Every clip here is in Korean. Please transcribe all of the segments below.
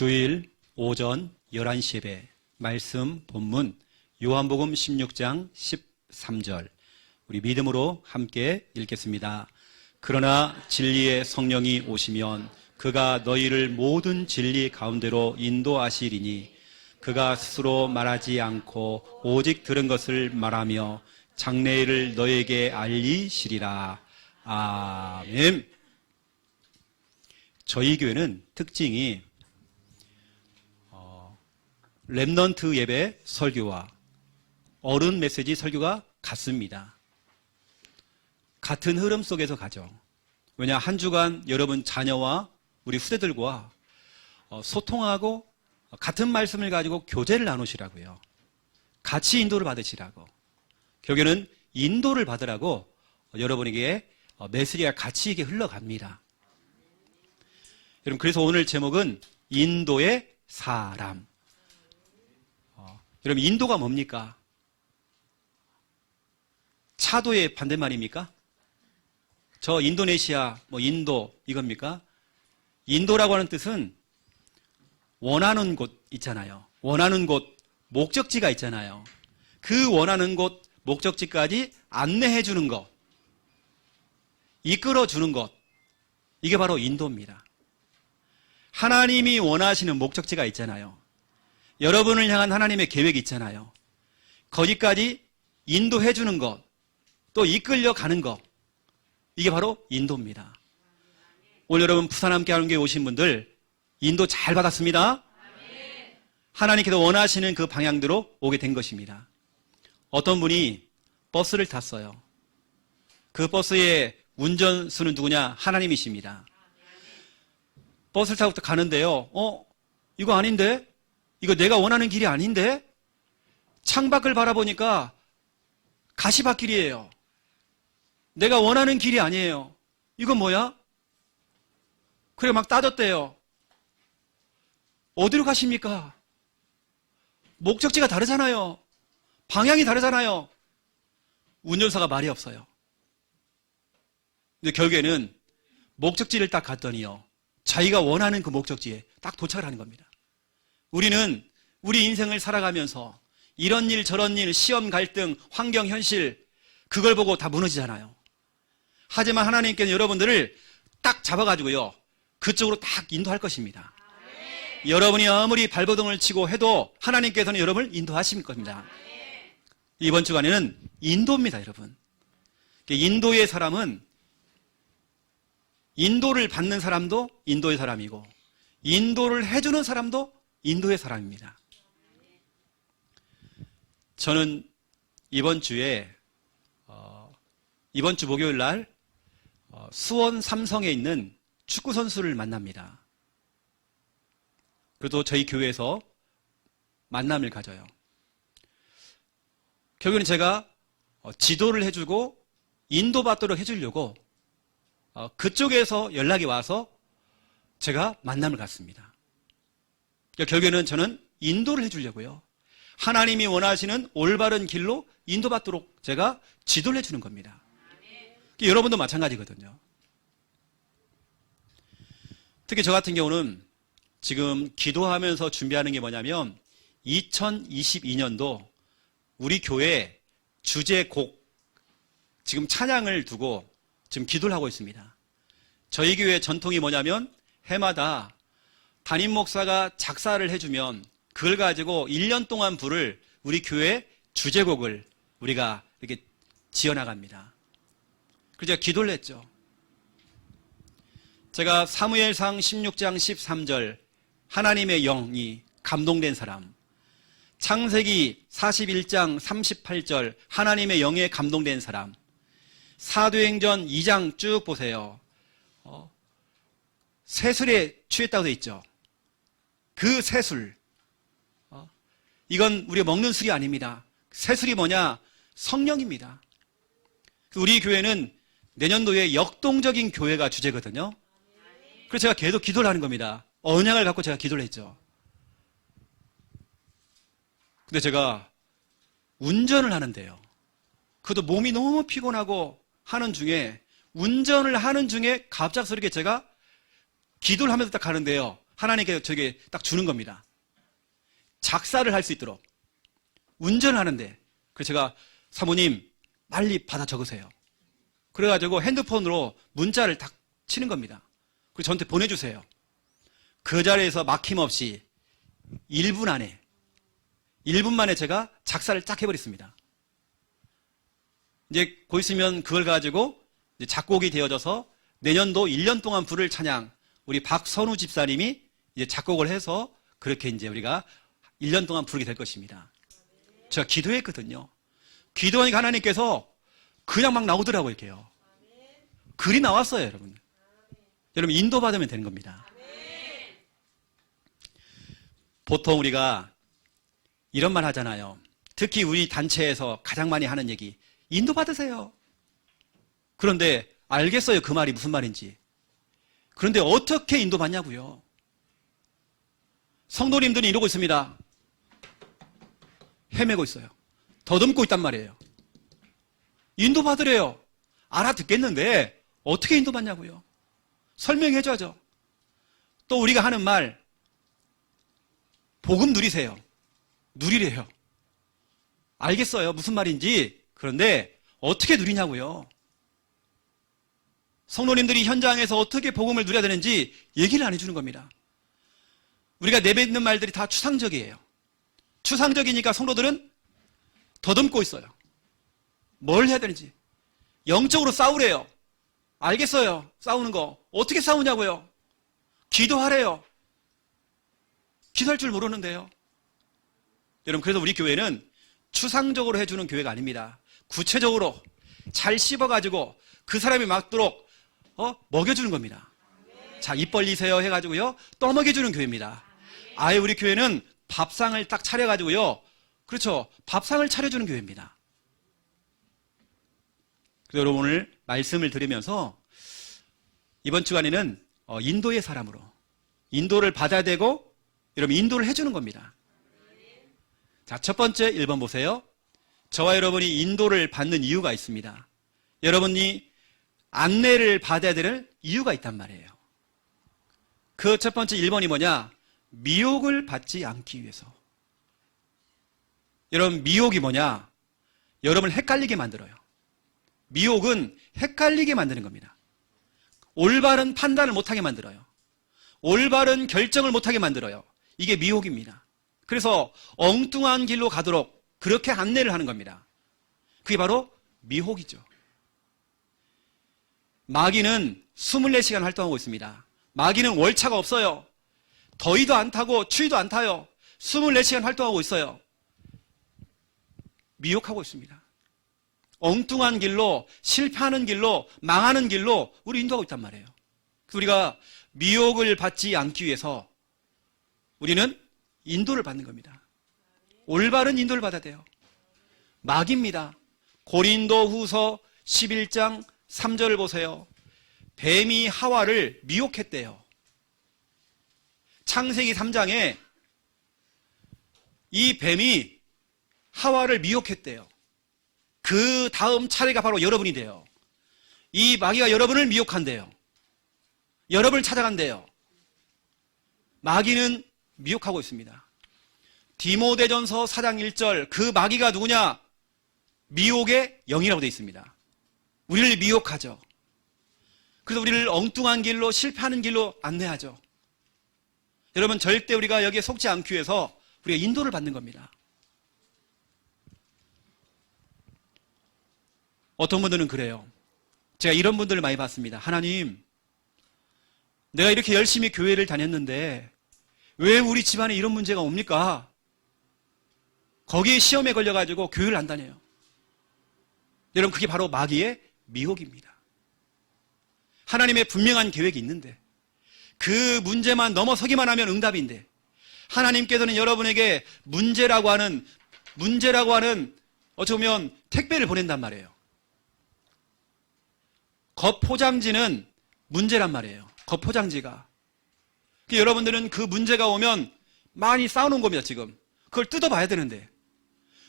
주일 오전 11시 예배 말씀 본문 요한복음 16장 13절 우리 믿음으로 함께 읽겠습니다. 그러나 진리의 성령이 오시면 그가 너희를 모든 진리 가운데로 인도하시리니 그가 스스로 말하지 않고 오직 들은 것을 말하며 장래일을 너희에게 알리시리라. 아멘. 저희 교회는 특징이 렘넌트 예배 설교와 어른 메시지 설교가 같습니다. 같은 흐름 속에서 가죠. 왜냐, 한 주간 여러분 자녀와 우리 후대들과 소통하고 같은 말씀을 가지고 교제를 나누시라고요. 같이 인도를 받으시라고. 결국에는 인도를 받으라고 여러분에게 메시지가 같이 이게 흘러갑니다. 여러분, 그래서 오늘 제목은 인도의 사람. 여러분, 인도가 뭡니까? 차도의 반대말입니까? 저 인도네시아, 인도 이겁니까? 인도라고 하는 뜻은 원하는 곳 있잖아요. 원하는 곳, 목적지가 있잖아요. 그 원하는 곳, 목적지까지 안내해 주는 것, 이끌어 주는 것, 이게 바로 인도입니다. 하나님이 원하시는 목적지가 있잖아요. 여러분을 향한 하나님의 계획이 있잖아요. 거기까지 인도해 주는 것, 또 이끌려 가는 것, 이게 바로 인도입니다. 오늘 여러분 부산 함께 하는 교회 오신 분들 인도 잘 받았습니다. 하나님께서 원하시는 그 방향대로 오게 된 것입니다. 어떤 분이 버스를 탔어요. 그 버스의 운전수는 누구냐? 하나님이십니다. 버스를 타고 가는데요. 이거 아닌데? 이거 내가 원하는 길이 아닌데? 창밖을 바라보니까 가시밭길이에요. 내가 원하는 길이 아니에요. 이건 뭐야? 그래 막 따졌대요. 어디로 가십니까? 목적지가 다르잖아요. 방향이 다르잖아요. 운전사가 말이 없어요. 근데 결국에는 목적지를 딱 갔더니요, 자기가 원하는 그 목적지에 딱 도착을 하는 겁니다. 우리는 우리 인생을 살아가면서 이런 일 저런 일, 시험 갈등, 환경 현실, 그걸 보고 다 무너지잖아요. 하지만 하나님께는 여러분들을 딱 잡아가지고요, 그쪽으로 딱 인도할 것입니다. 여러분이 아무리 발버둥을 치고 해도 하나님께서는 여러분을 인도하실 겁니다. 이번 주간에는 인도입니다, 여러분. 인도의 사람은 인도를 받는 사람도 인도의 사람이고 인도를 해주는 사람도 인도의 사람입니다. 저는 이번 주 목요일 날 수원 삼성에 있는 축구 선수를 만납니다. 그래도 저희 교회에서 만남을 가져요. 결국에는 제가 지도를 해주고 인도받도록 해주려고 그쪽에서 연락이 와서 제가 만남을 갖습니다. 결국에는 저는 인도를 해주려고요. 하나님이 원하시는 올바른 길로 인도받도록 제가 지도를 해주는 겁니다. 여러분도 마찬가지거든요. 특히 저 같은 경우는 지금 기도하면서 준비하는 게 뭐냐면 2022년도 우리 교회 주제곡, 지금 찬양을 두고 지금 기도를 하고 있습니다. 저희 교회 전통이 뭐냐면 해마다 담임 목사가 작사를 해주면 그걸 가지고 1년 동안 부를 우리 교회 주제곡을 우리가 이렇게 지어나갑니다. 그래서 제가 기도를 했죠. 제가 사무엘상 16장 13절 하나님의 영이 감동된 사람, 창세기 41장 38절 하나님의 영에 감동된 사람, 사도행전 2장 쭉 보세요. 세술에 취했다고 되어 있죠. 그 세술, 이건 우리가 먹는 술이 아닙니다. 세술이 뭐냐? 성령입니다. 우리 교회는 내년도에 역동적인 교회가 주제거든요. 그래서 제가 계속 기도를 하는 겁니다. 언약을 갖고 제가 기도를 했죠. 근데 제가 운전을 하는데요, 그것도 몸이 너무 피곤하고 하는 중에, 운전을 하는 중에 갑작스럽게 제가 기도를 하면서 딱 가는데요, 하나님께서 저에게 딱 주는 겁니다. 작사를 할 수 있도록. 운전을 하는데, 그래서 제가 사모님 빨리 받아 적으세요. 그래가지고 핸드폰으로 문자를 딱 치는 겁니다. 그리고 저한테 보내주세요. 그 자리에서 막힘없이 1분 만에 제가 작사를 딱 해버렸습니다. 이제 곧 있으면 그걸 가지고 이제 작곡이 되어져서 내년도 1년 동안 부를 찬양, 우리 박선우 집사님이 이제 작곡을 해서 그렇게 이제 우리가 1년 동안 부르게 될 것입니다. 제가 기도했거든요. 기도하니까 하나님께서 그냥 막 나오더라고요, 이렇게요. 글이 나왔어요, 여러분. 여러분, 인도받으면 되는 겁니다. 보통 우리가 이런 말 하잖아요. 특히 우리 단체에서 가장 많이 하는 얘기, 인도받으세요. 그런데 알겠어요, 그 말이 무슨 말인지. 그런데 어떻게 인도받냐고요. 성도님들이 이러고 있습니다. 헤매고 있어요. 더듬고 있단 말이에요. 인도받으래요. 알아듣겠는데 어떻게 인도받냐고요. 설명해줘야죠. 또 우리가 하는 말, 복음 누리세요. 누리래요. 알겠어요, 무슨 말인지. 그런데 어떻게 누리냐고요. 성도님들이 현장에서 어떻게 복음을 누려야 되는지 얘기를 안 해주는 겁니다. 우리가 내뱉는 말들이 다 추상적이에요. 추상적이니까 성도들은 더듬고 있어요. 뭘 해야 되는지. 영적으로 싸우래요. 알겠어요, 싸우는 거. 어떻게 싸우냐고요. 기도하래요. 기도할 줄 모르는데요. 여러분, 그래서 우리 교회는 추상적으로 해주는 교회가 아닙니다. 구체적으로 잘 씹어가지고 그 사람이 맞도록 먹여주는 겁니다. 자, 입 벌리세요 해가지고요, 떠먹여주는 교회입니다. 아예 우리 교회는 밥상을 딱 차려가지고요, 그렇죠, 밥상을 차려주는 교회입니다. 그래서 여러분, 오늘 말씀을 들으면서 이번 주간에는 인도의 사람으로 인도를 받아야 되고, 여러분, 인도를 해주는 겁니다. 자, 첫 번째 1번 보세요. 저와 여러분이 인도를 받는 이유가 있습니다. 여러분이 안내를 받아야 될 이유가 있단 말이에요. 그 첫 번째 1번이 뭐냐? 미혹을 받지 않기 위해서. 여러분, 미혹이 뭐냐? 여러분을 헷갈리게 만들어요. 미혹은 헷갈리게 만드는 겁니다. 올바른 판단을 못하게 만들어요. 올바른 결정을 못하게 만들어요. 이게 미혹입니다. 그래서 엉뚱한 길로 가도록 그렇게 안내를 하는 겁니다. 그게 바로 미혹이죠. 마귀는 24시간 활동하고 있습니다. 마귀는 월차가 없어요. 더위도 안 타고 추위도 안 타요. 24시간 활동하고 있어요. 미혹하고 있습니다. 엉뚱한 길로, 실패하는 길로, 망하는 길로 우리 인도하고 있단 말이에요. 그래서 우리가 미혹을 받지 않기 위해서 우리는 인도를 받는 겁니다. 올바른 인도를 받아야 돼요. 마귀입니다. 고린도 후서 11장 3절을 보세요. 뱀이 하와를 미혹했대요. 창세기 3장에 이 뱀이 하와를 미혹했대요. 그 다음 차례가 바로 여러분이 돼요. 이 마귀가 여러분을 미혹한대요. 여러분을 찾아간대요. 마귀는 미혹하고 있습니다. 디모데전서 4장 1절, 그 마귀가 누구냐? 미혹의 영이라고 되어 있습니다. 우리를 미혹하죠. 그래서 우리를 엉뚱한 길로, 실패하는 길로 안내하죠. 여러분, 절대 우리가 여기에 속지 않기 위해서 우리가 인도를 받는 겁니다. 어떤 분들은 그래요. 제가 이런 분들을 많이 봤습니다. 하나님, 내가 이렇게 열심히 교회를 다녔는데 왜 우리 집안에 이런 문제가 옵니까? 거기에 시험에 걸려가지고 교회를 안 다녀요. 여러분, 그게 바로 마귀의 미혹입니다. 하나님의 분명한 계획이 있는데 그 문제만 넘어서기만 하면 응답인데, 하나님께서는 여러분에게 문제라고 하는 어찌 보면 택배를 보낸단 말이에요. 겉포장지는 문제란 말이에요. 겉포장지가. 여러분들은 그 문제가 오면 많이 쌓아놓은 겁니다, 지금. 그걸 뜯어봐야 되는데.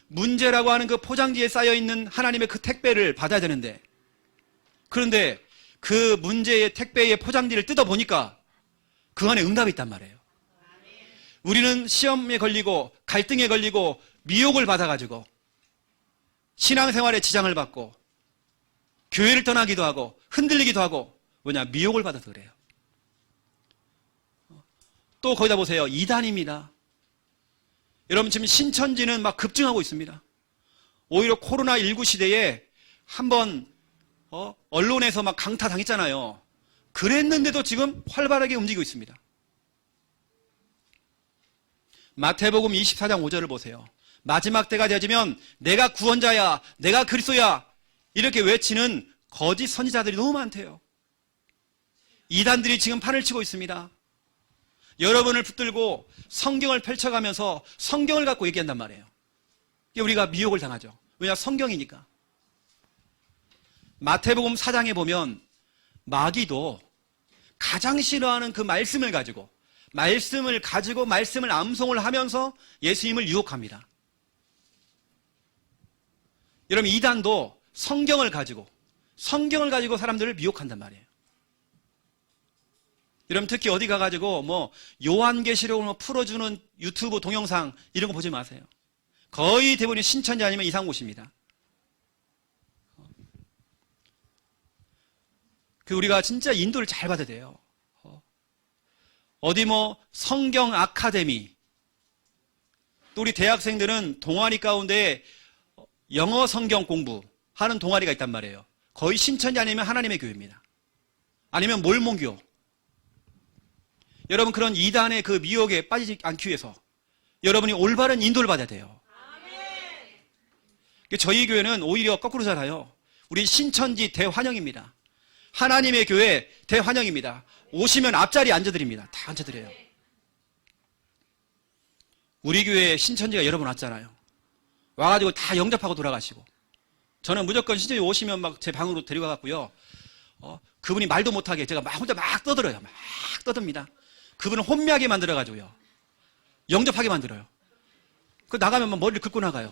문제라고 하는 그 포장지에 쌓여있는 하나님의 그 택배를 받아야 되는데. 그런데 그 문제의 택배의 포장지를 뜯어보니까 그 안에 응답이 있단 말이에요. 우리는 시험에 걸리고 갈등에 걸리고 미혹을 받아가지고 신앙생활에 지장을 받고 교회를 떠나기도 하고 흔들리기도 하고 뭐냐? 미혹을 받아서 그래요. 또 거기다 보세요. 이단입니다. 여러분 지금 신천지는 막 급증하고 있습니다. 오히려 코로나19 시대에 한번 언론에서 막 강타당했잖아요. 그랬는데도 지금 활발하게 움직이고 있습니다. 마태복음 24장 5절을 보세요. 마지막 때가 되어지면 내가 구원자야, 내가 그리스도야 이렇게 외치는 거짓 선지자들이 너무 많대요. 이단들이 지금 판을 치고 있습니다. 여러분을 붙들고 성경을 펼쳐가면서 성경을 갖고 얘기한단 말이에요. 우리가 미혹을 당하죠. 왜냐? 성경이니까. 마태복음 4장에 보면 마귀도 가장 싫어하는 그 말씀을 가지고 말씀을 암송을 하면서 예수님을 유혹합니다. 여러분 이단도 성경을 가지고 사람들을 미혹한단 말이에요. 여러분 특히 어디 가가지고 뭐 요한계시록을 풀어주는 유튜브 동영상 이런 거 보지 마세요. 거의 대부분이 신천지 아니면 이상고시입니다. 우리가 진짜 인도를 잘 받아야 돼요. 어디 뭐 성경 아카데미, 또 우리 대학생들은 동아리 가운데 영어 성경 공부하는 동아리가 있단 말이에요. 거의 신천지 아니면 하나님의 교회입니다. 아니면 몰몬교. 여러분 그런 이단의 그 미혹에 빠지지 않기 위해서 여러분이 올바른 인도를 받아야 돼요. 저희 교회는 오히려 거꾸로잖아요. 우리 신천지 대환영입니다. 하나님의 교회 대환영입니다. 오시면 앞자리에 앉아드립니다. 다 앉아드려요. 우리 교회에 신천지가 여러 번 왔잖아요. 와가지고 다 영접하고 돌아가시고 저는 무조건 신천지 오시면 막 제 방으로 데려가갖고요. 그분이 말도 못하게 제가 막 혼자 막 떠들어요. 막 떠듭니다. 그분을 혼미하게 만들어가지고요. 영접하게 만들어요. 그 나가면 막 머리를 긁고 나가요.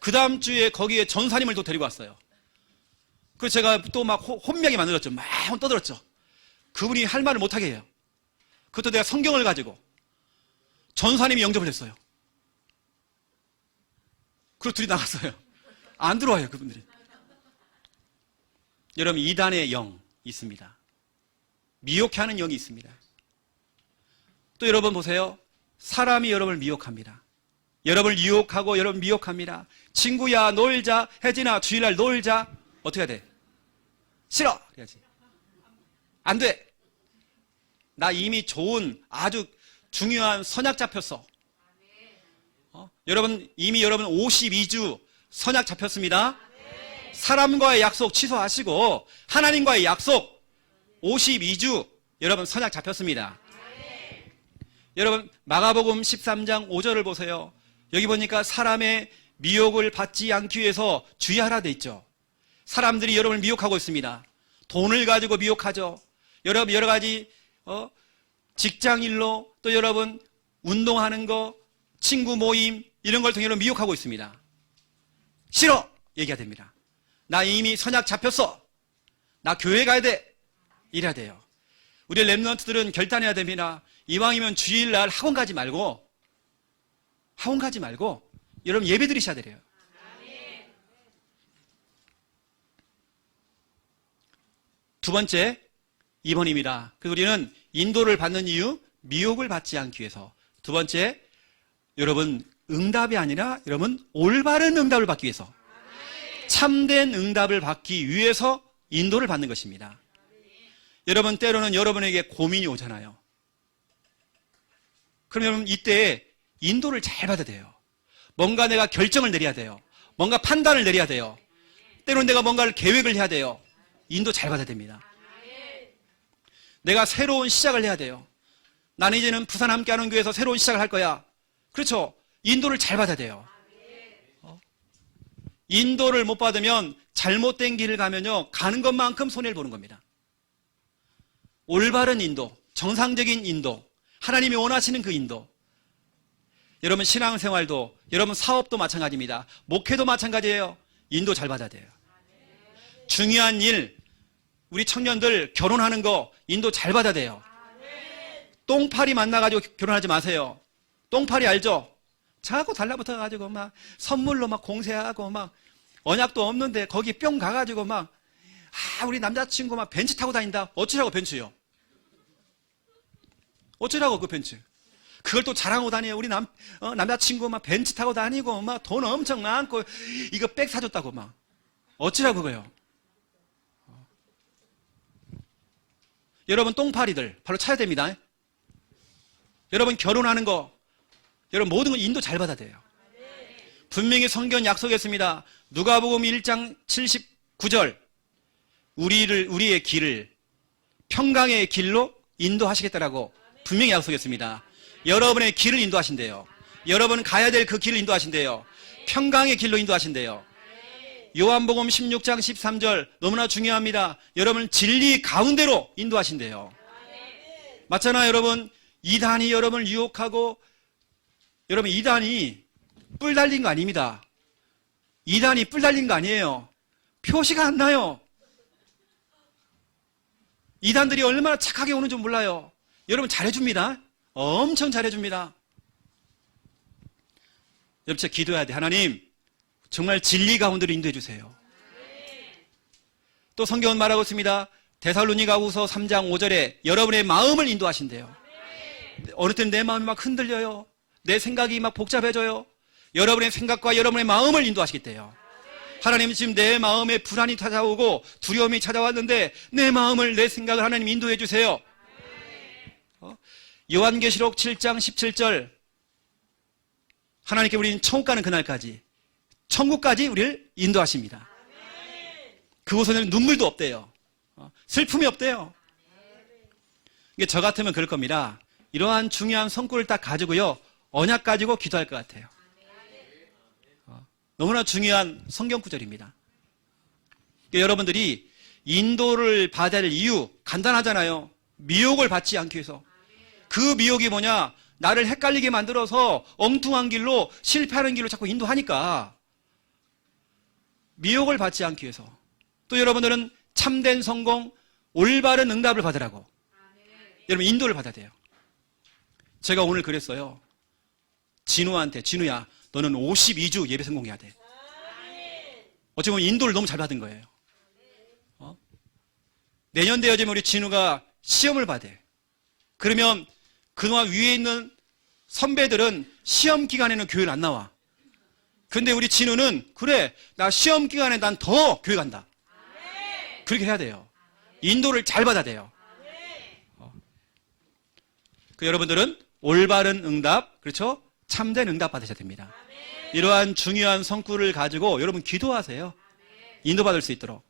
그 다음 주에 거기에 전사님을 또 데리고 왔어요. 그래서 제가 또 막 혼미하게 만들었죠. 막 떠들었죠. 그분이 할 말을 못하게 해요. 그것도 내가 성경을 가지고 전사님이 영접을 했어요. 그리고 둘이 나갔어요. 안 들어와요 그분들이. 여러분 이단의 영 있습니다. 미혹해 하는 영이 있습니다. 또 여러분 보세요. 사람이 여러분을 미혹합니다. 여러분을 유혹하고 여러분 미혹합니다. 친구야 놀자. 혜진아 주일날 놀자. 어떻게 해야 돼? 싫어. 그래야지. 안 돼. 나 이미 좋은 아주 중요한 선약 잡혔어. 여러분 이미 여러분 52주 선약 잡혔습니다. 사람과의 약속 취소하시고 하나님과의 약속 52주 여러분 선약 잡혔습니다. 여러분 마가복음 13장 5절을 보세요. 여기 보니까 사람의 미혹을 받지 않기 위해서 주의하라 돼 있죠. 사람들이 여러분을 미혹하고 있습니다. 돈을 가지고 미혹하죠. 여러분 여러 가지 직장일로 또 여러분 운동하는 거 친구 모임 이런 걸 통해 여러분 미혹하고 있습니다. 싫어 얘기해야 됩니다. 나 이미 선약 잡혔어. 나 교회 가야 돼. 이래야 돼요. 우리 랩런트들은 결단해야 됩니다. 이왕이면 주일날 학원 가지 말고 여러분 예배 드리셔야 돼요. 두 번째 2번입니다. 그래서 우리는 인도를 받는 이유 미혹을 받지 않기 위해서. 두 번째 여러분 응답이 아니라 여러분 올바른 응답을 받기 위해서. 참된 응답을 받기 위해서 인도를 받는 것입니다. 여러분 때로는 여러분에게 고민이 오잖아요. 그럼 여러분 이때 인도를 잘 받아야 돼요. 뭔가 내가 결정을 내려야 돼요. 뭔가 판단을 내려야 돼요. 때로는 내가 뭔가를 계획을 해야 돼요. 인도 잘 받아야 됩니다. 내가 새로운 시작을 해야 돼요. 나는 이제는 부산 함께하는 교회에서 새로운 시작을 할 거야. 그렇죠? 인도를 잘 받아야 돼요. 인도를 못 받으면 잘못된 길을 가면요 가는 것만큼 손해를 보는 겁니다. 올바른 인도, 정상적인 인도, 하나님이 원하시는 그 인도. 여러분 신앙생활도 여러분 사업도 마찬가지입니다. 목회도 마찬가지예요. 인도 잘 받아야 돼요. 중요한 일, 우리 청년들 결혼하는 거 인도 잘 받아야 돼요. 똥파리 만나가지고 결혼하지 마세요. 똥파리 알죠? 자꾸 달라붙어가지고 막 선물로 막 공세하고 막 언약도 없는데 거기 뿅 가가지고 막 우리 남자친구 막 벤츠 타고 다닌다. 어쩌라고 벤츠요? 어쩌라고 그 벤츠? 그걸 또 자랑하고 다녀요. 우리 남자친구 막 벤츠 타고 다니고 막 돈 엄청 많고 이거 백 사줬다고 막. 어쩌라고 그거요? 여러분 똥파리들 바로 차야 됩니다. 여러분 결혼하는 거 여러분 모든 건 인도 잘 받아야 돼요. 분명히 성경 약속했습니다. 누가복음 1장 79절 우리의 길을 평강의 길로 인도하시겠다라고 분명히 약속했습니다. 여러분의 길을 인도하신대요. 여러분 가야 될 그 길을 인도하신대요. 평강의 길로 인도하신대요. 요한복음 16장 13절 너무나 중요합니다. 여러분 진리 가운데로 인도하신대요. 맞잖아요. 여러분 이단이 여러분을 유혹하고 여러분 이단이 뿔 달린 거 아닙니다. 이단이 뿔 달린 거 아니에요. 표시가 안 나요. 이단들이 얼마나 착하게 오는 줄 몰라요. 여러분 잘해줍니다. 엄청 잘해줍니다. 여러분 진짜 기도해야 돼. 하나님 정말 진리 가운데로 인도해 주세요. 또 성경은 말하고 있습니다. 데살로니가후서 3장 5절에 여러분의 마음을 인도하신대요. 어느 때는 내 마음이 막 흔들려요. 내 생각이 막 복잡해져요. 여러분의 생각과 여러분의 마음을 인도하시겠대요. 하나님 지금 내 마음에 불안이 찾아오고 두려움이 찾아왔는데 내 마음을 내 생각을 하나님 인도해 주세요. 요한계시록 7장 17절 하나님께 우리는 천국 가는 그날까지 천국까지 우리를 인도하십니다. 그곳에는 눈물도 없대요. 슬픔이 없대요. 저 같으면 그럴 겁니다. 이러한 중요한 성구를 딱 가지고요 언약 가지고 기도할 것 같아요. 너무나 중요한 성경 구절입니다. 여러분들이 인도를 받아야 할 이유 간단하잖아요. 미혹을 받지 않기 위해서. 그 미혹이 뭐냐? 나를 헷갈리게 만들어서 엉뚱한 길로 실패하는 길로 자꾸 인도하니까 미혹을 받지 않기 위해서. 또 여러분들은 참된 성공, 올바른 응답을 받으라고 여러분 인도를 받아야 돼요. 제가 오늘 그랬어요. 진우한테 진우야 너는 52주 예배 성공해야 돼. 어찌 보면 인도를 너무 잘 받은 거예요. 내년 되어지면 우리 진우가 시험을 받아. 그러면 그동안 위에 있는 선배들은 시험 기간에는 교회를 안 나와. 근데 우리 진우는 그래 나 시험 기간에 난 더 교회 간다. 그렇게 해야 돼요. 인도를 잘 받아야 돼요. 여러분들은 올바른 응답, 그렇죠? 참된 응답 받으셔야 됩니다. 이러한 중요한 성구를 가지고 여러분 기도하세요. 인도받을 수 있도록.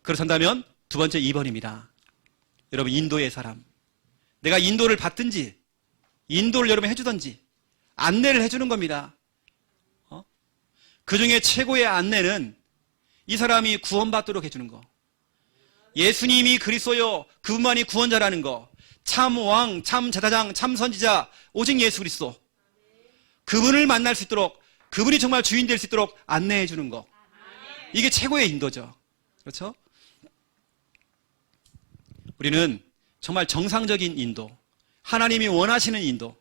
그렇다면 두 번째 2번입니다. 여러분 인도의 사람. 내가 인도를 받든지 인도를 여러분 해주든지 안내를 해주는 겁니다. 그 중에 최고의 안내는 이 사람이 구원받도록 해주는 거. 예수님이 그리스도요 그분만이 구원자라는 거. 참 왕, 참 제사장, 참 선지자 오직 예수 그리스도. 그분을 만날 수 있도록 그분이 정말 주인 될 수 있도록 안내해 주는 거. 이게 최고의 인도죠. 그렇죠? 우리는 정말 정상적인 인도, 하나님이 원하시는 인도,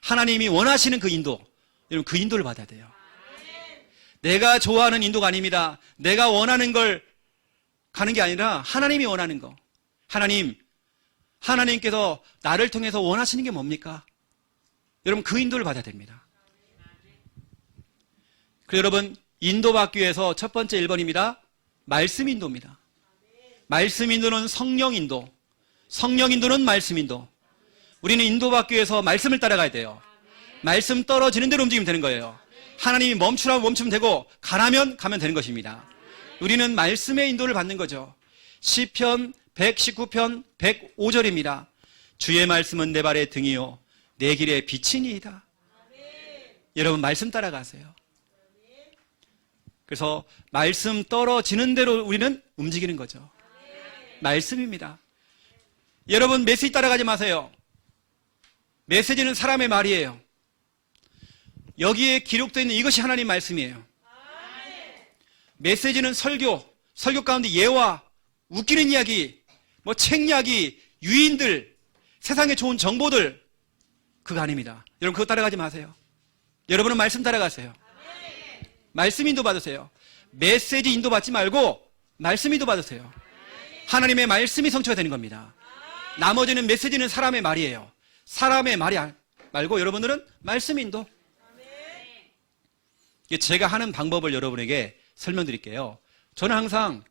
하나님이 원하시는 그 인도, 여러분 그 인도를 받아야 돼요. 내가 좋아하는 인도가 아닙니다. 내가 원하는 걸 가는 게 아니라 하나님이 원하는 거. 하나님께서 나를 통해서 원하시는 게 뭡니까? 여러분 그 인도를 받아야 됩니다. 그래서 여러분 인도받기 위해서 첫 번째 1번입니다. 말씀 인도입니다. 말씀 인도는 성령 인도, 성령 인도는 말씀 인도. 우리는 인도받기 위해서 말씀을 따라가야 돼요. 말씀 떨어지는 대로 움직이면 되는 거예요. 하나님이 멈추라면 멈추면 되고 가라면 가면 되는 것입니다. 우리는 말씀의 인도를 받는 거죠. 시편 119편 105절입니다. 주의 말씀은 내 발의 등이요 내 길의 빛이니이다. 여러분 말씀 따라가세요. 그래서 말씀 떨어지는 대로 우리는 움직이는 거죠. 말씀입니다. 여러분 메시지 따라가지 마세요. 메시지는 사람의 말이에요. 여기에 기록되어 있는 이것이 하나님 말씀이에요. 메시지는 설교 가운데 예화, 웃기는 이야기, 책 이야기, 유인들, 세상에 좋은 정보들, 그거 아닙니다. 여러분 그거 따라가지 마세요. 여러분은 말씀 따라가세요. 말씀 인도 받으세요. 메시지 인도 받지 말고 말씀 인도 받으세요. 하나님의 말씀이 성취가 되는 겁니다. 나머지는 메시지는 사람의 말이에요. 사람의 말이 말고 여러분들은 말씀 인도. 제가 하는 방법을 여러분에게 설명드릴게요. 저는 항상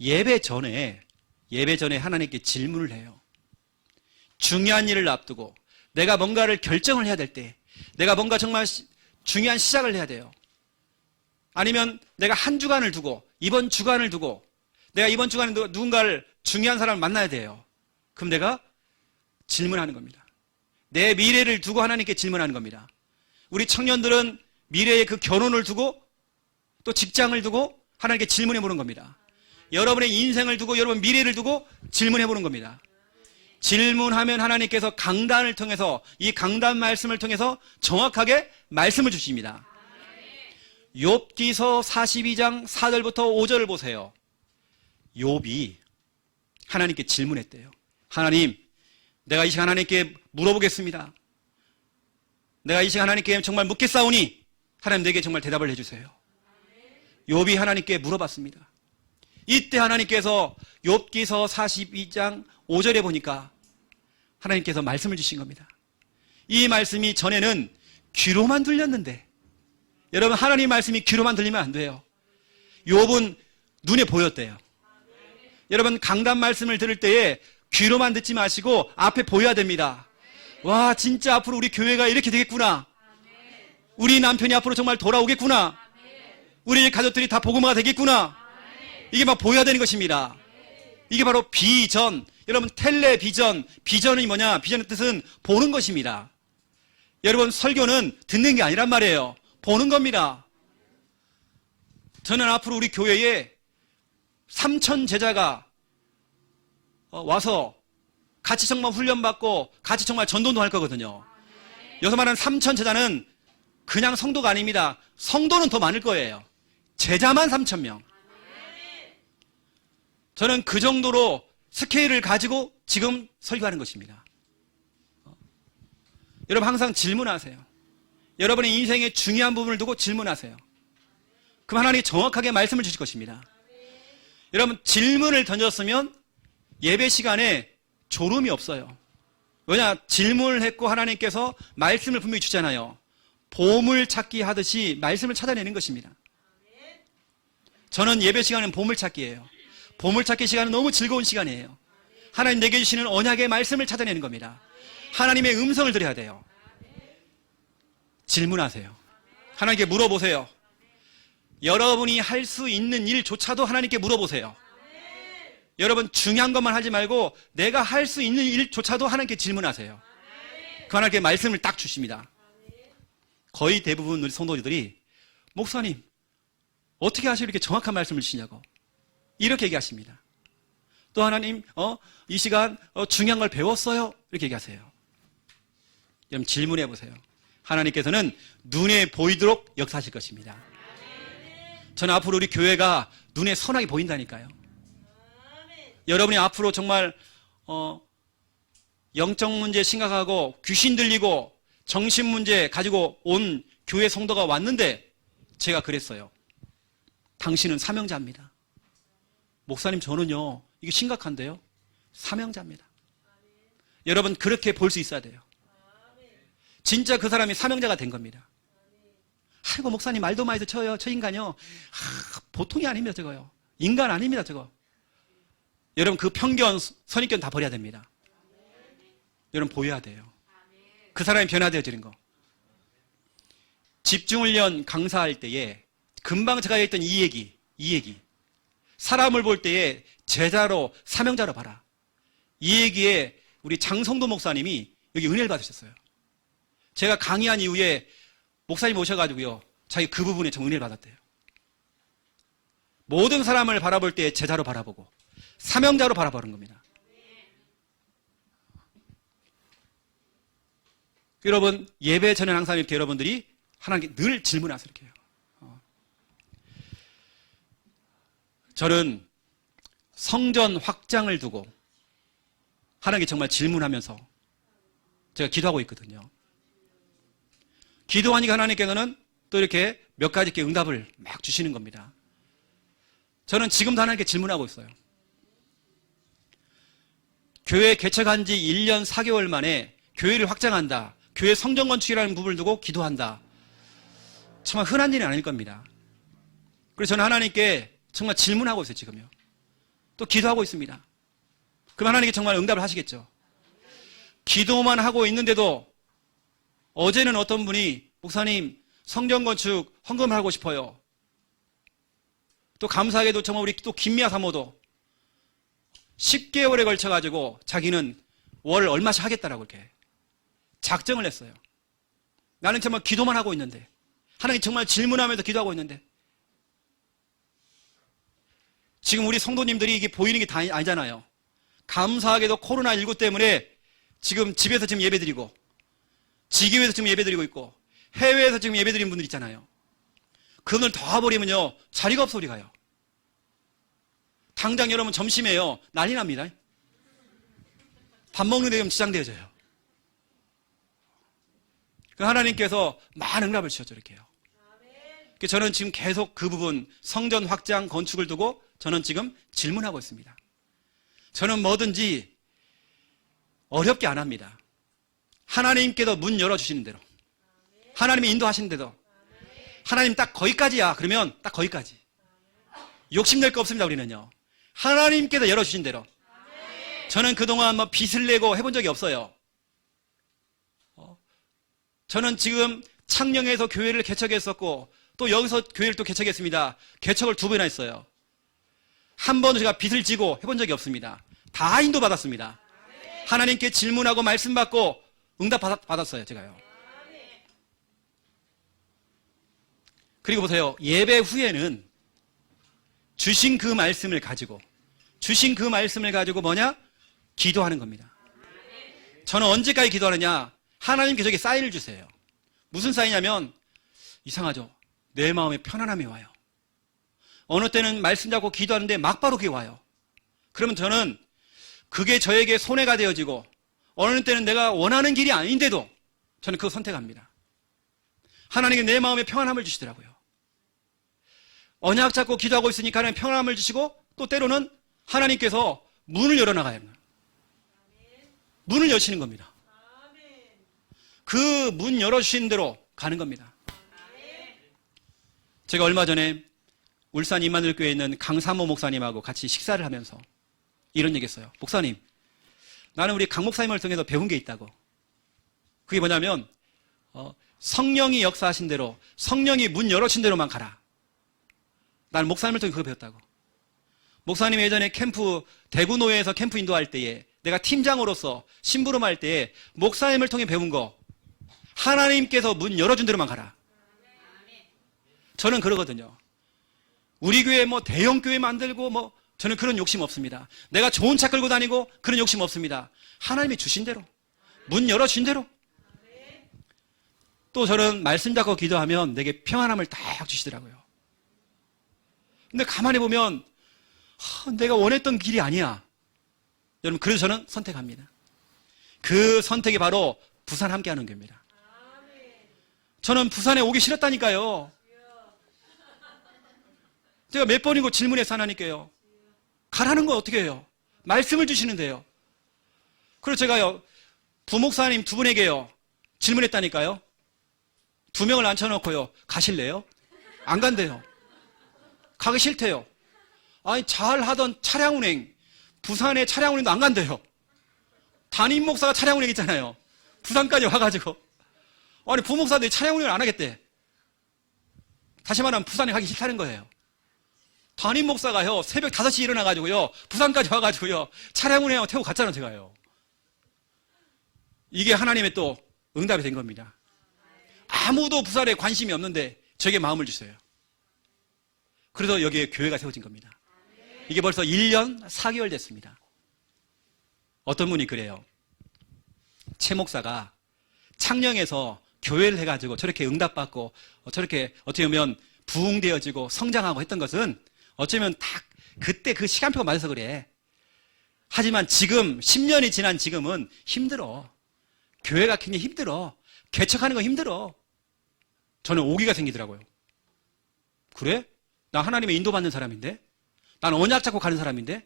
예배 전에 하나님께 질문을 해요. 중요한 일을 앞두고 내가 뭔가를 결정을 해야 될 때, 내가 뭔가 정말 중요한 시작을 해야 돼요. 아니면 내가 한 주간을 두고, 이번 주간을 두고, 내가 이번 주간에 누군가를 중요한 사람을 만나야 돼요. 그럼 내가 질문하는 겁니다. 내 미래를 두고 하나님께 질문하는 겁니다. 우리 청년들은 미래의 그 결혼을 두고 또 직장을 두고 하나님께 질문해 보는 겁니다. 여러분의 인생을 두고 여러분 미래를 두고 질문해 보는 겁니다. 질문하면 하나님께서 강단을 통해서 이 강단 말씀을 통해서 정확하게 말씀을 주십니다. 욥기서 42장 4절부터 5절을 보세요. 욥이 하나님께 질문했대요. 하나님, 내가 이 시간 하나님께 물어보겠습니다. 내가 이 시간 하나님께 정말 묻겠사오니 하나님 내게 정말 대답을 해주세요. 욥이 하나님께 물어봤습니다. 이때 하나님께서 욥기서 42장 5절에 보니까 하나님께서 말씀을 주신 겁니다. 이 말씀이 전에는 귀로만 들렸는데, 여러분 하나님 말씀이 귀로만 들리면 안 돼요. 욥은 눈에 보였대요. 여러분 강단 말씀을 들을 때에 귀로만 듣지 마시고 앞에 보여야 됩니다. 와, 진짜 앞으로 우리 교회가 이렇게 되겠구나. 우리 남편이 앞으로 정말 돌아오겠구나. 우리 가족들이 다 복음화가 되겠구나. 이게 막 보여야 되는 것입니다. 이게 바로 비전. 여러분 텔레비전, 비전이 뭐냐? 비전의 뜻은 보는 것입니다. 여러분 설교는 듣는 게 아니란 말이에요. 보는 겁니다. 저는 앞으로 우리 교회에 3,000 제자가 와서 같이 정말 훈련받고 같이 정말 전도도 할 거거든요. 여기서 말하는 3,000 제자는 그냥 성도가 아닙니다. 성도는 더 많을 거예요. 제자만 3,000명. 저는 그 정도로 스케일을 가지고 지금 설교하는 것입니다. 여러분 항상 질문하세요. 여러분의 인생의 중요한 부분을 두고 질문하세요. 그럼 하나님이 정확하게 말씀을 주실 것입니다. 여러분 질문을 던졌으면 예배 시간에 졸음이 없어요. 왜냐? 질문을 했고 하나님께서 말씀을 분명히 주잖아요. 보물찾기 하듯이 말씀을 찾아내는 것입니다. 저는 예배 시간은 보물찾기예요. 보물찾기 시간은 너무 즐거운 시간이에요. 하나님 내게 주시는 언약의 말씀을 찾아내는 겁니다. 하나님의 음성을 들어야 돼요. 질문하세요. 하나님께 물어보세요. 여러분이 할 수 있는 일조차도 하나님께 물어보세요. 여러분 중요한 것만 하지 말고 내가 할 수 있는 일조차도 하나님께 질문하세요. 그 하나님께 말씀을 딱 주십니다. 거의 대부분 우리 성도들이 목사님 어떻게 하시고 이렇게 정확한 말씀을 주시냐고 이렇게 얘기하십니다. 또 하나님 이 시간 중요한 걸 배웠어요? 이렇게 얘기하세요. 여러분 질문해 보세요. 하나님께서는 눈에 보이도록 역사하실 것입니다. 저는 앞으로 우리 교회가 눈에 선하게 보인다니까요. 여러분이 앞으로 정말 영적 문제 심각하고 귀신 들리고 정신 문제 가지고 온 교회 성도가 왔는데 제가 그랬어요. 당신은 사명자입니다. 목사님 저는요 이게 심각한데요. 사명자입니다. 여러분 그렇게 볼 수 있어야 돼요. 진짜 그 사람이 사명자가 된 겁니다. 아이고 목사님 말도 많이 쳐요. 저 인간요. 보통이 아닙니다 저거요. 인간 아닙니다 저거. 여러분 그 편견 선입견 다 버려야 됩니다. 여러분 보여야 돼요. 그 사람이 변화되어지는 거. 집중훈련 강사할 때에 금방 제가 했던 이 얘기 사람을 볼 때에 제자로 사명자로 봐라. 이 얘기에 우리 장성도 목사님이 여기 은혜를 받으셨어요. 제가 강의한 이후에 목사님 오셔가지고요 자기 그 부분에 정 은혜를 받았대요. 모든 사람을 바라볼 때 제자로 바라보고 사명자로 바라보는 겁니다. 여러분 예배 전에 항상 이렇게 여러분들이 하나님께 늘 질문하세요. 이렇게 해요. 저는 성전 확장을 두고 하나님께 정말 질문하면서 제가 기도하고 있거든요. 기도하니까 하나님께서는 또 이렇게 몇 가지 이렇게 응답을 막 주시는 겁니다. 저는 지금도 하나님께 질문하고 있어요. 교회 개척한 지 1년 4개월 만에 교회를 확장한다. 교회 성전 건축이라는 부분을 두고 기도한다. 정말 흔한 일이 아닐 겁니다. 그래서 저는 하나님께 정말 질문하고 있어요, 지금요. 또 기도하고 있습니다. 그럼 하나님께 정말 응답을 하시겠죠. 기도만 하고 있는데도 어제는 어떤 분이 목사님 성전 건축 헌금을 하고 싶어요. 또 감사하게도 정말 우리 또 김미아 사모도 10개월에 걸쳐가지고 자기는 월 얼마씩 하겠다라고 이렇게 작정을 했어요. 나는 정말 기도만 하고 있는데, 하나님 정말 질문하면서 기도하고 있는데, 지금 우리 성도님들이 이게 보이는 게 다 아니잖아요. 감사하게도 코로나19 때문에 지금 집에서 지금 예배드리고, 지교회에서 지금 예배드리고 있고, 해외에서 지금 예배드리는 분들 있잖아요. 그분을 다 버리면요, 자리가 없어 우리 가요. 당장 여러분 점심에요, 난리 납니다. 밥 먹는데 좀 지장되어져요. 하나님께서 많은 응답을 주셨죠, 이렇게요. 저는 지금 계속 그 부분, 성전 확장, 건축을 두고 저는 지금 질문하고 있습니다. 저는 뭐든지 어렵게 안 합니다. 하나님께서 문 열어주시는 대로, 하나님이 인도하시는 대로, 하나님 딱 거기까지야 그러면 딱 거기까지. 욕심낼 거 없습니다. 우리는요, 하나님께서 열어주신 대로. 저는 그동안 뭐 빚을 내고 해본 적이 없어요. 저는 지금 창녕에서 교회를 개척했었고, 또 여기서 교회를 또 개척했습니다. 개척을 2번이나 했어요. 한 번도 제가 빚을 지고 해본 적이 없습니다. 다 인도받았습니다. 하나님께 질문하고 말씀 받고 응답 받았어요, 제가요. 그리고 보세요, 예배 후에는 주신 그 말씀을 가지고 뭐냐? 기도하는 겁니다. 저는 언제까지 기도하느냐? 하나님께 저에게 사인을 주세요. 무슨 사인이냐면, 이상하죠? 내 마음에 편안함이 와요. 어느 때는 말씀 잡고 기도하는데 막바로 그게 와요. 그러면 저는 그게 저에게 손해가 되어지고, 어느 때는 내가 원하는 길이 아닌데도 저는 그거 선택합니다. 하나님께 내 마음에 평안함을 주시더라고요. 언약 잡고 기도하고 있으니까 하나님 평안함을 주시고, 또 때로는 하나님께서 문을 열어나가요. 문을 여시는 겁니다. 그 문 열어주신 대로 가는 겁니다. 제가 얼마 전에 울산 임마누엘교회에 있는 강사모 목사님하고 같이 식사를 하면서 이런 얘기 했어요. 목사님, 나는 우리 강 목사님을 통해서 배운 게 있다고. 그게 뭐냐면, 성령이 역사하신 대로, 성령이 문 열어주신 대로만 가라. 나는 목사님을 통해 그거 배웠다고. 목사님이 예전에 대구노회에서 캠프 인도할 때에, 내가 팀장으로서 심부름할 때에 목사님을 통해 배운 거, 하나님께서 문 열어준 대로만 가라. 저는 그러거든요. 우리 교회 뭐 대형 교회 만들고 뭐, 저는 그런 욕심 없습니다. 내가 좋은 차 끌고 다니고 그런 욕심 없습니다. 하나님이 주신 대로, 문 열어준 대로. 또 저는 말씀 잡고 기도하면 내게 평안함을 딱 주시더라고요. 근데 가만히 보면 내가 원했던 길이 아니야. 여러분, 그래서 저는 선택합니다. 그 선택이 바로 부산 함께하는 교회입니다. 저는 부산에 오기 싫었다니까요. 제가 몇 번이고 질문해서 하나님께요, 가라는 거 어떻게 해요? 말씀을 주시는데요. 그래서 제가요, 부목사님 2분에게요 질문했다니까요. 2명을 앉혀놓고요, 가실래요? 안 간대요. 가기 싫대요. 아니, 잘하던 차량운행, 부산에 차량운행도 안 간대요. 담임 목사가 차량운행 있잖아요. 부산까지 와가지고. 아니, 부목사들이 차량운행을 안 하겠대. 다시 말하면 부산에 가기 싫다는 거예요. 담임 목사가요, 새벽 5시에 일어나가지고요, 부산까지 와가지고요, 차량운행하고 태우고 갔잖아요, 제가요. 이게 하나님의 또 응답이 된 겁니다. 아무도 부산에 관심이 없는데 저에게 마음을 주세요. 그래서 여기에 교회가 세워진 겁니다. 이게 벌써 1년 4개월 됐습니다. 어떤 분이 그래요. 최 목사가 창녕에서 교회를 해가지고 저렇게 응답받고 저렇게 어떻게 보면 부흥되어지고 성장하고 했던 것은 어쩌면 딱 그때 그 시간표가 맞아서 그래. 하지만 지금 10년이 지난 지금은 힘들어. 교회가 굉장히 힘들어. 개척하는 거 힘들어. 저는 오기가 생기더라고요. 그래? 나 하나님의 인도받는 사람인데? 난 언약 잡고 가는 사람인데?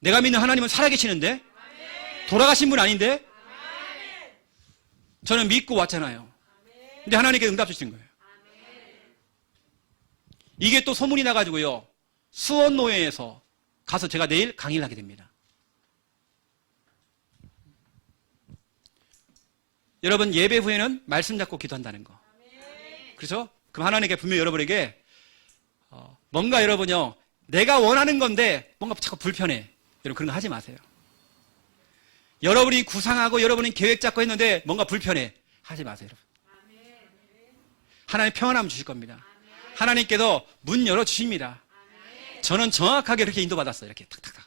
내가 믿는 하나님은 살아계시는데? 돌아가신 분 아닌데? 저는 믿고 왔잖아요. 근데 하나님께 응답 주시는 거예요. 이게 또 소문이 나가지고요. 수원노회에서 가서 제가 내일 강의를 하게 됩니다. 여러분, 예배 후에는 말씀 잡고 기도한다는 거. 그렇죠? 그럼 하나님께 분명히 여러분에게 뭔가 여러분요, 내가 원하는 건데 뭔가 자꾸 불편해. 여러분 그런 거 하지 마세요. 여러분이 구상하고 여러분이 계획 잡고 했는데 뭔가 불편해. 하지 마세요, 여러분. 하나님 평안함 주실 겁니다. 하나님께서 문 열어주십니다. 저는 정확하게 이렇게 인도받았어요. 이렇게 탁탁탁.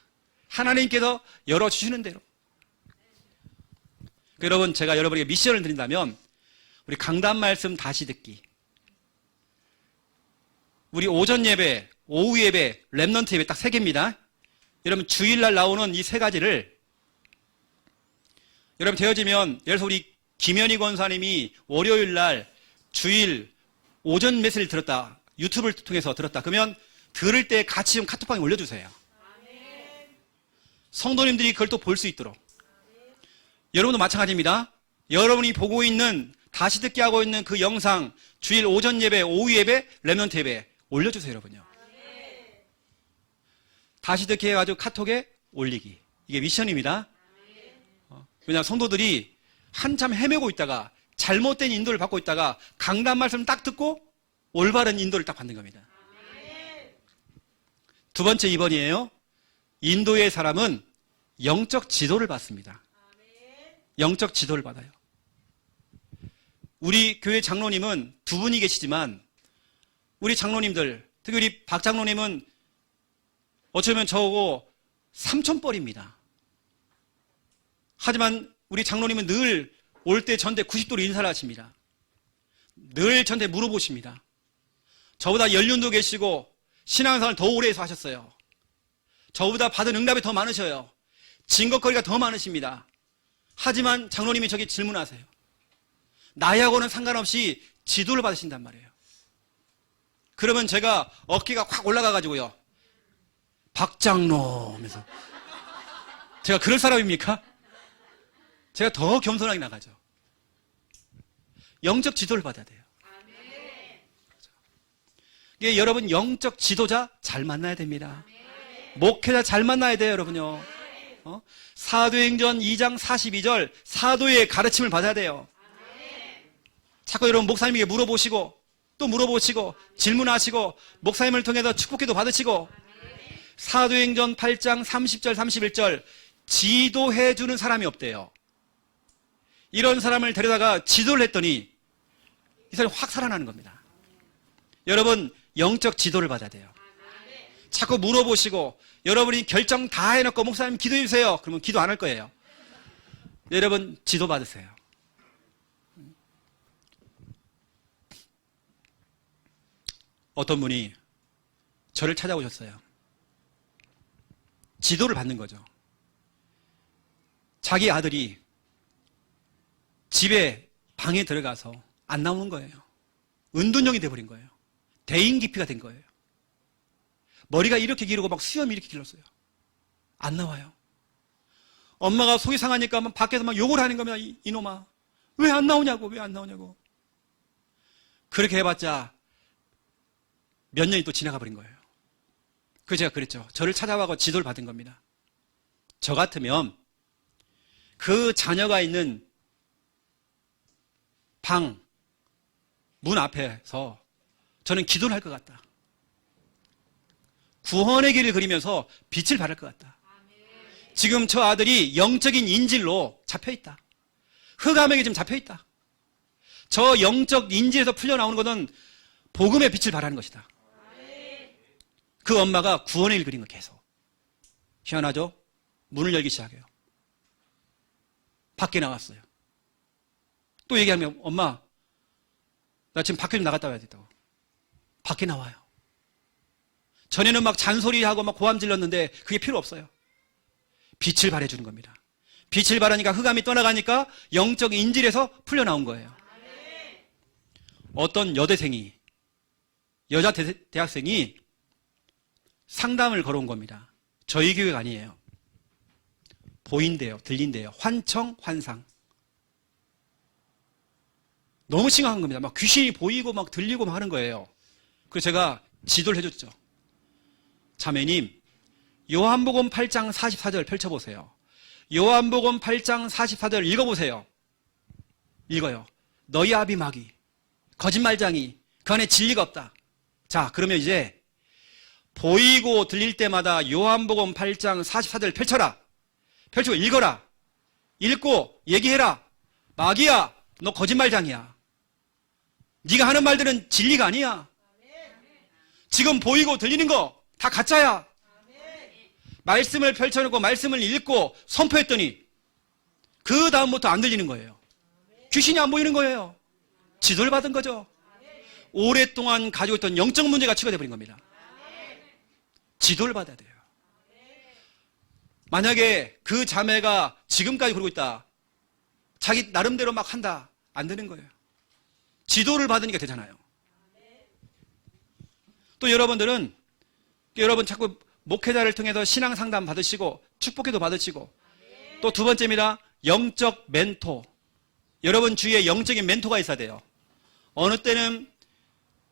하나님께서 열어주시는 대로. 여러분, 제가 여러분에게 미션을 드린다면 우리 강단 말씀 다시 듣기, 우리 오전 예배, 오후 예배, 렘넌트 예배 딱 3개입니다. 여러분 주일날 나오는 이 3가지를 여러분 되어지면, 예를 들어서 우리 김현희 권사님이 월요일날 주일 오전 메시지를 들었다, 유튜브를 통해서 들었다, 그러면 들을 때 같이 좀 카톡방에 올려주세요. 성도님들이 그걸 또 볼 수 있도록. 여러분도 마찬가지입니다. 여러분이 보고 있는, 다시 듣기 하고 있는 그 영상 주일 오전 예배, 오후 예배, 렘넌트 예배 올려주세요, 여러분요. 다시 듣기 해가지고 카톡에 올리기. 이게 미션입니다. 왜냐하면 성도들이 한참 헤매고 있다가 잘못된 인도를 받고 있다가 강단 말씀 딱 듣고 올바른 인도를 딱 받는 겁니다. 두 번째 2번이에요. 인도의 사람은 영적 지도를 받습니다. 영적 지도를 받아요. 우리 교회 장로님은 2분이 계시지만 우리 장로님들, 특히 우리 박 장로님은 어쩌면 저하고 삼촌뻘입니다. 하지만 우리 장로님은 늘 올 때 전대 90도로 인사를 하십니다. 늘 전대 물어보십니다. 저보다 연륜도 계시고 신앙생활을 더 오래 해서 하셨어요. 저보다 받은 응답이 더 많으셔요. 증거거리가 더 많으십니다. 하지만 장로님이 저기 질문하세요. 나하고는 상관없이 지도를 받으신단 말이에요. 그러면 제가 어깨가 확 올라가가지고요, 박장로 하면서, 제가 그럴 사람입니까? 제가 더 겸손하게 나가죠. 영적 지도를 받아야 돼요. 이게 여러분 영적 지도자 잘 만나야 됩니다. 목회자 잘 만나야 돼요, 여러분요. 사도행전 2장 42절 사도의 가르침을 받아야 돼요. 자꾸 여러분 목사님에게 물어보시고 또 물어보시고 질문하시고 목사님을 통해서 축복기도 받으시고, 사도행전 8장 30절 31절 지도해주는 사람이 없대요. 이런 사람을 데려다가 지도를 했더니 이 사람이 확 살아나는 겁니다. 여러분 영적 지도를 받아야 돼요. 자꾸 물어보시고 여러분이 결정 다 해놓고 목사님 기도해 주세요, 그러면 기도 안 할 거예요. 여러분 지도 받으세요. 어떤 분이 저를 찾아오셨어요. 지도를 받는 거죠. 자기 아들이 집에 방에 들어가서 안 나오는 거예요. 은둔형이 돼버린 거예요. 대인기피가 된 거예요. 머리가 이렇게 기르고 막 수염이 이렇게 길렀어요. 안 나와요. 엄마가 속이 상하니까 막 밖에서 막 욕을 하는 겁니다. 이놈아, 왜 안 나오냐고, 왜 안 나오냐고. 그렇게 해봤자 몇 년이 또 지나가 버린 거예요. 그래서 제가 그랬죠. 저를 찾아와서 지도를 받은 겁니다. 저 같으면 그 자녀가 있는 방 문 앞에서 저는 기도를 할 것 같다. 구원의 길을 그리면서 빛을 발할 것 같다. 지금 저 아들이 영적인 인질로 잡혀있다. 흑암에게 지금 잡혀있다. 저 영적 인질에서 풀려나오는 것은 복음의 빛을 발하는 것이다. 그 엄마가 구원의 길 그린 거 계속. 희한하죠? 문을 열기 시작해요. 밖에 나왔어요. 또 얘기하면, 엄마, 나 지금 밖에 좀 나갔다 와야 된다고. 밖에 나와요. 전에는 막 잔소리하고 막 고함 질렀는데 그게 필요 없어요. 빛을 발해주는 겁니다. 빛을 발하니까 흑암이 떠나가니까 영적 인질에서 풀려 나온 거예요. 어떤 여대생이, 여자 대학생이 상담을 걸어온 겁니다. 저희 교회가 아니에요. 보인대요. 들린대요. 환청, 환상. 너무 심각한 겁니다. 막 귀신이 보이고 막 들리고 막 하는 거예요. 그래서 제가 지도를 해줬죠. 자매님, 요한복음 8장 44절 펼쳐보세요. 요한복음 8장 44절 읽어보세요. 읽어요. 너희 아비 마귀, 거짓말장이, 그 안에 진리가 없다. 자, 그러면 이제 보이고 들릴 때마다 요한복음 8장 44절 펼쳐라. 펼치고 읽어라. 읽고 얘기해라. 마귀야, 너 거짓말장이야. 네가 하는 말들은 진리가 아니야. 지금 보이고 들리는 거 다 가짜야. 말씀을 펼쳐놓고 말씀을 읽고 선포했더니 그 다음부터 안 들리는 거예요. 귀신이 안 보이는 거예요. 지도를 받은 거죠. 오랫동안 가지고 있던 영적 문제가 치유가 되어버린 겁니다. 지도를 받아야 돼요. 만약에 그 자매가 지금까지 그러고 있다. 자기 나름대로 막 한다. 안 되는 거예요. 지도를 받으니까 되잖아요. 또 여러분들은 여러분 자꾸 목회자를 통해서 신앙 상담 받으시고 축복기도 받으시고 또 두 번째입니다. 영적 멘토. 여러분 주위에 영적인 멘토가 있어야 돼요. 어느 때는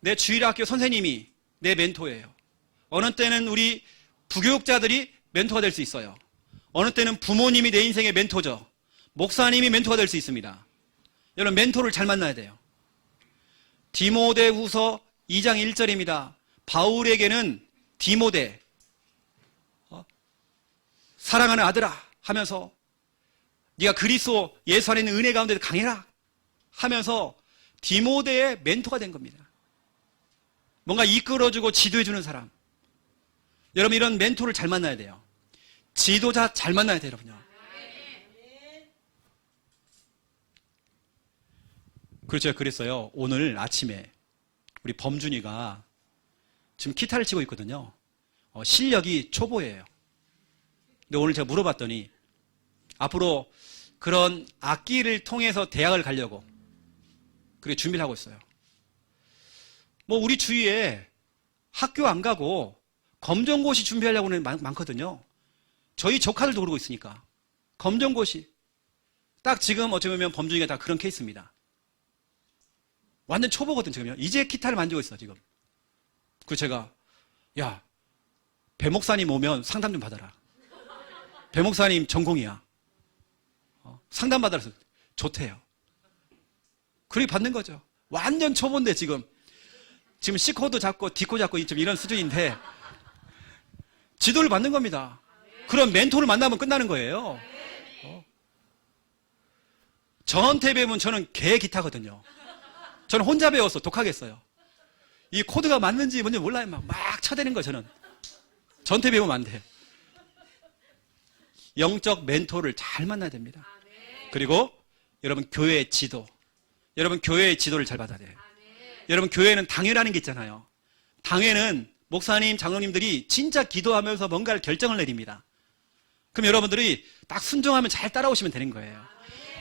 내 주일학교 선생님이 내 멘토예요. 어느 때는 우리 부교육자들이 멘토가 될 수 있어요. 어느 때는 부모님이 내 인생의 멘토죠. 목사님이 멘토가 될 수 있습니다. 여러분 멘토를 잘 만나야 돼요. 디모데후서 2장 1절입니다. 바울에게는 디모데, 사랑하는 아들아 하면서 네가 그리스도 예수 안에 있는 은혜 가운데 강해라 하면서 디모데의 멘토가 된 겁니다. 뭔가 이끌어주고 지도해주는 사람. 여러분 이런 멘토를 잘 만나야 돼요. 지도자 잘 만나야 돼요, 여러분요. 그렇죠. 그랬어요. 오늘 아침에 우리 범준이가 지금 기타를 치고 있거든요. 실력이 초보예요. 근데 오늘 제가 물어봤더니 앞으로 그런 악기를 통해서 대학을 가려고 그렇게 준비를 하고 있어요. 뭐 우리 주위에 학교 안 가고 검정고시 준비하려고는 많거든요. 저희 조카들도 그러고 있으니까. 검정고시. 딱 지금 어찌 보면 범준이가 다 그런 케이스입니다. 완전 초보거든 지금요. 이제 기타를 만지고 있어 지금. 그래서 제가 야, 배 목사님 오면 상담 좀 받아라. 배 목사님 전공이야. 상담 받아라. 좋대요. 그렇게 받는 거죠. 완전 초보인데 지금 C코드 잡고 D코드 잡고 좀 이런 수준인데 지도를 받는 겁니다. 그런 멘토를 만나면 끝나는 거예요. 저한테 배우면 저는 개 기타거든요. 저는 혼자 배웠어. 독하겠어요. 이 코드가 맞는지 뭔지 몰라요. 막 쳐대는 거예요. 저는. 저한테 배우면 안 돼요. 영적 멘토를 잘 만나야 됩니다. 그리고 여러분 교회의 지도. 여러분 교회의 지도를 잘 받아야 돼요. 여러분 교회는 당회라는 게 있잖아요. 당회는 목사님, 장로님들이 진짜 기도하면서 뭔가를 결정을 내립니다. 그럼 여러분들이 딱 순종하면 잘 따라오시면 되는 거예요.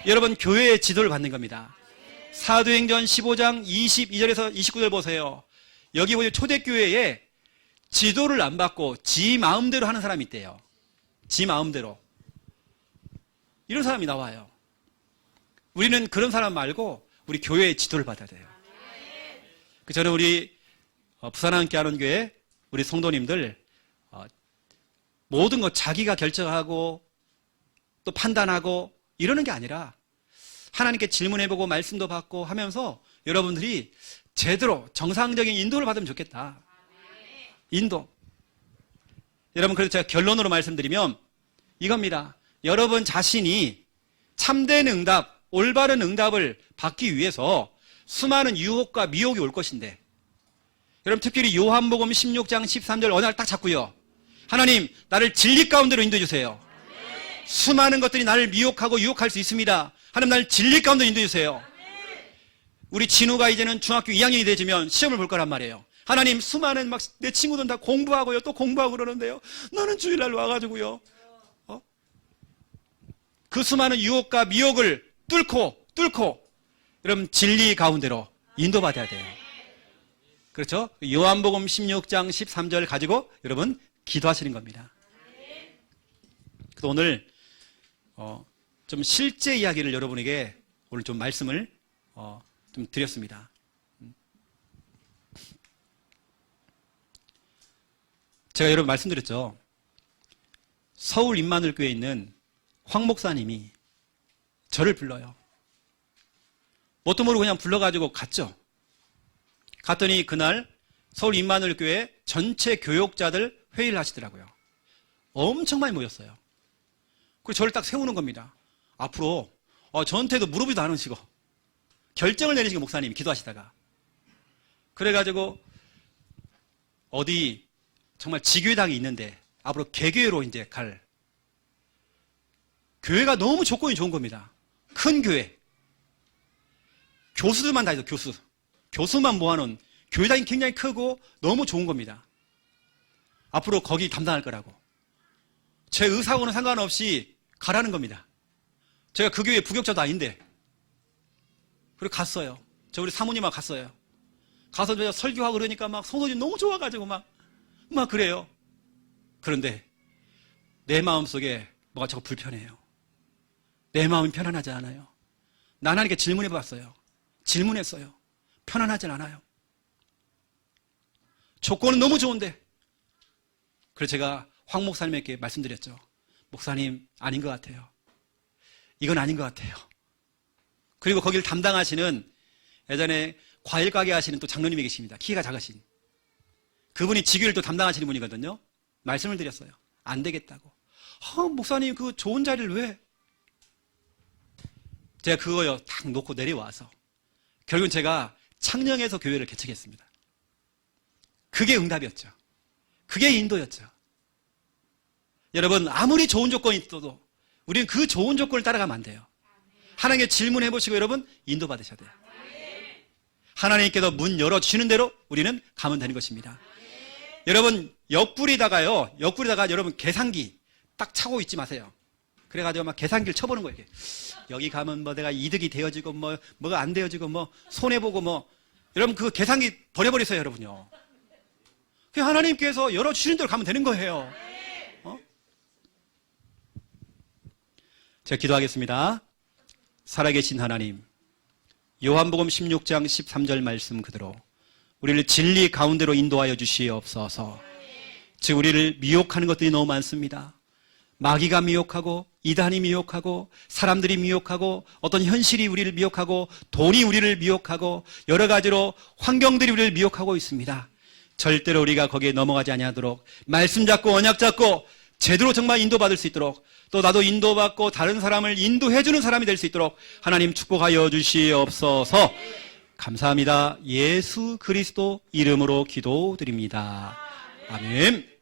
여러분 교회의 지도를 받는 겁니다. 사도행전 15장 22절에서 29절 보세요. 여기 보면 초대교회에 지도를 안 받고 지 마음대로 하는 사람이 있대요. 지 마음대로. 이런 사람이 나와요. 우리는 그런 사람 말고 우리 교회의 지도를 받아야 돼요. 저는 우리 부산 함께하는 교회 우리 성도님들 모든 것 자기가 결정하고 또 판단하고 이러는 게 아니라 하나님께 질문해보고 말씀도 받고 하면서 여러분들이 제대로 정상적인 인도를 받으면 좋겠다. 인도. 여러분 그래서 제가 결론으로 말씀드리면 이겁니다. 여러분 자신이 참된 응답, 올바른 응답을 받기 위해서 수많은 유혹과 미혹이 올 것인데 여러분 특별히 요한복음 16장 13절 어느 날 딱 잡고요. 하나님 나를 진리 가운데로 인도해 주세요. 수많은 것들이 나를 미혹하고 유혹할 수 있습니다. 하나님 나를 진리 가운데로 인도해 주세요. 우리 진우가 이제는 중학교 2학년이 되지면 시험을 볼 거란 말이에요. 하나님 수많은 막 내 친구들은 다 공부하고요. 또 공부하고 그러는데요. 너는 주일날 와가지고요. 그 수많은 유혹과 미혹을 뚫고 여러분 진리 가운데로 인도받아야 돼요. 그렇죠? 요한복음 16장 13절 가지고 여러분 기도하시는 겁니다. 그래서 오늘 좀 실제 이야기를 여러분에게 오늘 좀 말씀을 좀 드렸습니다. 제가 여러분 말씀드렸죠. 서울 임마누엘교회에 있는 황 목사님이 저를 불러요. 뭣도 모르고 그냥 불러가지고 갔죠. 갔더니 그날 서울 임마누엘교회 전체 교역자들 회의를 하시더라고요. 엄청 많이 모였어요. 그리고 저를 딱 세우는 겁니다. 앞으로 저한테도 물어보지도 않으시고 결정을 내리시고 목사님이 기도하시다가 그래가지고 어디 정말 지교회당이 있는데 앞으로 개교회로 이제 갈 교회가 너무 조건이 좋은 겁니다. 큰 교회. 교수들만 다니죠. 교수만 모아놓은 교회당이 굉장히 크고 너무 좋은 겁니다. 앞으로 거기 담당할 거라고. 제 의사하고는 상관없이 가라는 겁니다. 제가 그 교회 부격자도 아닌데. 그리고 갔어요. 저 우리 사모님하고 갔어요. 가서 제가 설교하고 그러니까 막 성도님 너무 좋아가지고 막 그래요. 그런데 내 마음속에 뭐가 자꾸 불편해요. 내 마음이 편안하지 않아요. 난 하나님께 질문해봤어요. 질문했어요. 편안하진 않아요. 조건은 너무 좋은데. 그래서 제가 황 목사님에게 말씀드렸죠. 목사님 아닌 것 같아요. 이건 아닌 것 같아요. 그리고 거기를 담당하시는 예전에 과일 가게 하시는 또 장로님이 계십니다. 키가 작으신. 그분이 지교를 또 담당하시는 분이거든요. 말씀을 드렸어요. 안 되겠다고. 목사님 그 좋은 자리를 왜? 제가 그거요 딱 놓고 내려와서 결국은 제가 창녕에서 교회를 개척했습니다. 그게 응답이었죠. 그게 인도였죠. 여러분 아무리 좋은 조건이 있어도 우리는 그 좋은 조건을 따라가면 안 돼요. 하나님께 질문해 보시고 여러분 인도 받으셔야 돼요. 하나님께서 문 열어주시는 대로 우리는 가면 되는 것입니다. 여러분 옆구리다가 여러분 계산기 딱 차고 있지 마세요. 그래가지고 막 계산기를 쳐보는 거예요. 여기 가면 뭐 내가 이득이 되어지고 뭐가 안 되어지고 손해보고 여러분 그 계산기 버려버리세요 여러분요. 그냥 하나님께서 열어주시는 대로 가면 되는 거예요. 제가 기도하겠습니다. 살아계신 하나님, 요한복음 16장 13절 말씀 그대로 우리를 진리 가운데로 인도하여 주시옵소서. 지금 우리를 미혹하는 것들이 너무 많습니다. 마귀가 미혹하고 이단이 미혹하고 사람들이 미혹하고 어떤 현실이 우리를 미혹하고 돈이 우리를 미혹하고 여러 가지로 환경들이 우리를 미혹하고 있습니다. 절대로 우리가 거기에 넘어가지 아니하도록 말씀 잡고 언약 잡고 제대로 정말 인도받을 수 있도록 또 나도 인도받고 다른 사람을 인도해주는 사람이 될 수 있도록 하나님 축복하여 주시옵소서. 감사합니다. 예수 그리스도 이름으로 기도드립니다. 아멘.